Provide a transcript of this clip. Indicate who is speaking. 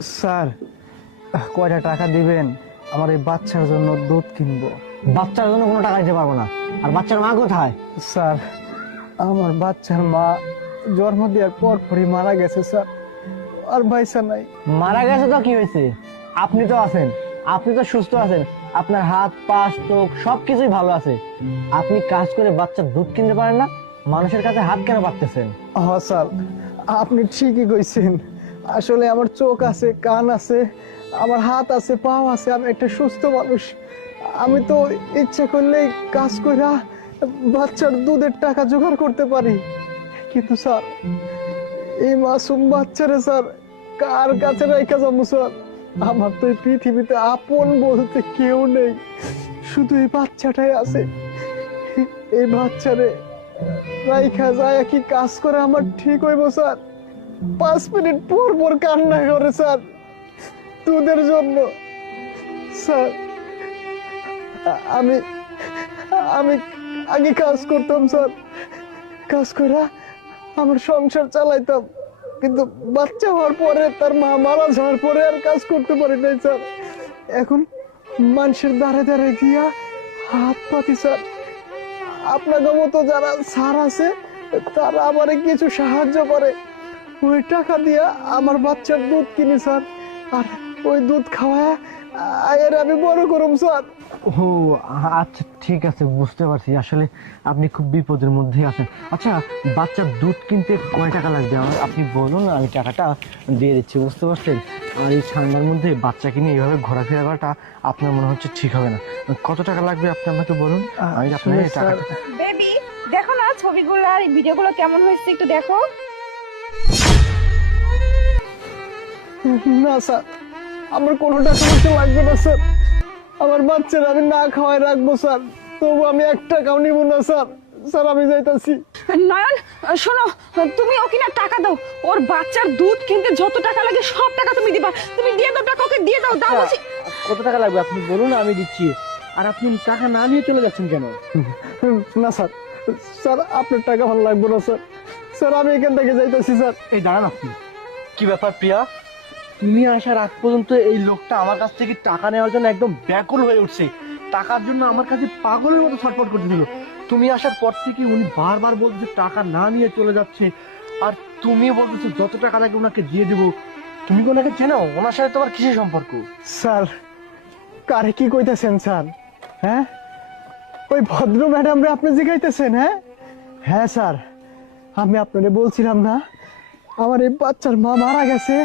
Speaker 1: Sir কয়টা টাকা দিবেন? আমার এই বাচ্চার জন্য দুধ কিনবো।
Speaker 2: বাচ্চার জন্য কোনো টাকা দিতে পারব না। আর বাচ্চার মা কোথায়?
Speaker 1: স্যার আমার বাচ্চার মা জন্ম দেওয়ার পর পরই মারা গেছে স্যার। আর পয়সা নাই।
Speaker 2: মারা গেছে তো কি হয়েছে? আপনি তো আছেন। আপনি তো সুস্থ আছেন। আপনার হাত পা চোখ সবকিছুই ভালো আছে। আপনি কাজ করে বাচ্চার দুধ কিনতে পারেন না? মানুষের কাছে হাত কেন পাততেছেন
Speaker 1: হ স্যার আপনি ঠিকই কইছেন। আসলে আমার চোখ আছে, কান আছে, আমার হাত আছে, পাও আছে, আমি একটা সুস্থ মানুষ। আমি তো ইচ্ছে করলেই কাজ কইরা বাচ্চার দুধের টাকা জোগাড় করতে পারি। কিন্তু স্যার, এই মাসুম বাচ্চারে স্যার, কার কাছে রেখে যাব স্যার? আমার তো এই পৃথিবীতে আপন বলতে কেউ নেই। শুধু এই বাচ্চাটাই আছে। এই বাচ্চারে রাইখা যায় কি কাজ করে আমার ঠিক হইব, স্যার? পাঁচ মিনিট পর পর কান্না করে, স্যার। দুধের জন্য। স্যার, আমি আমি আগে কাজ করতাম, স্যার। কাজ করে আমার সংসার চালাইতাম। কিন্তু বাচ্চা হওয়ার পরে, তার মা মারা যাওয়ার পরে আর কাজ করতে পারি নাই, স্যার। এখন মানুষের দ্বারে দ্বারে গিয়া হাত পাতি, স্যার। আপনাদের মতো যারা স্যার আছে, তারা আমার কিছু সাহায্য করে। ওই টাকা দিয়া আমার বাচ্চার দুধ কিনি স্যার। আর ওই দুধ খাওয়া এর আমি বড় করুম স্যার।
Speaker 2: ও আচ্ছা ঠিক আছে বুঝতে পারছি। আসলে আপনি খুব বিপদের মধ্যে আছেন। আচ্ছা বাচ্চার দুধ কিনতে কয় টাকা লাগবে? আমার আপনি বলুন আমি টাকাটা দিয়ে দিচ্ছি বুঝতে পারছেন? আর এই ঠান্ডার মধ্যে বাচ্চা কিনে এইভাবে ঘোরাফেরা করাটা আপনার মনে হচ্ছে ঠিক হবে না। কত টাকা লাগবে আপনি আমাকে বলুন? আমি আপনাকে
Speaker 1: আসলে
Speaker 2: টাকাটা
Speaker 3: বেবি দেখো না ছবিগুলো আর এই ভিডিওগুলো কেমন হয়েছে একটু দেখো।
Speaker 1: না স্যার। আমার কোনো টাকা পয়সা লাগবে না স্যার। আমার বাচ্চারা আমি না খাওয়াই রাখব স্যার। তবু আমি এক টাকাও নিব না স্যার। স্যার আমি যাইতাছি।
Speaker 3: নয়ন শোনো তুমি ওকে না টাকা দাও। ওর বাচ্চার দুধ কিনতে যত টাকা লাগে সব টাকা তুমি দিবা। তুমি দিয়ে দাও টাকা ওকে দিয়ে দাও দাও বলছি।
Speaker 2: কত টাকা লাগবে? আপনি বলুন আমি দিচ্ছি। আর আপনি টাকা না নিয়ে চলে যাচ্ছেন কেন?
Speaker 1: না স্যার। স্যার আপনার টাকা ভালো লাগবে না স্যার। স্যার আমি এখান থেকে যাইতাছি স্যার।
Speaker 2: এই দাঁড়ান আপনি। কি ব্যাপার প্রিয়া? তুমি আসার আগ পর্যন্ত এই লোকটা আমার কাছ থেকে টাকা নেওয়ার জন্য একদম ব্যাকুল হয়ে উঠছে। টাকার জন্য আমার কাছে পাগলের মতো ছটফট করতেছিল। তুমি আসার পর থেকে উনি বারবার বলছে টাকা না নিয়ে চলে যাচ্ছে। আর তুমি বলতেছো যত টাকা লাগে ওনাকে দিয়ে দেবো। তুমি কি ওনাকে চেনো? ওনার সাথে তোমার কিসের সম্পর্ক?
Speaker 1: স্যার, কারে কি কইতেছেন স্যার? হ্যাঁ? ওই ভদ্র ম্যাডাম রে আপনি জিগাইতেছেন হ্যাঁ? হ্যাঁ স্যার। আমি আপনারে বলছিলাম না, আমার এই বাচ্চার মা মারা গেছে।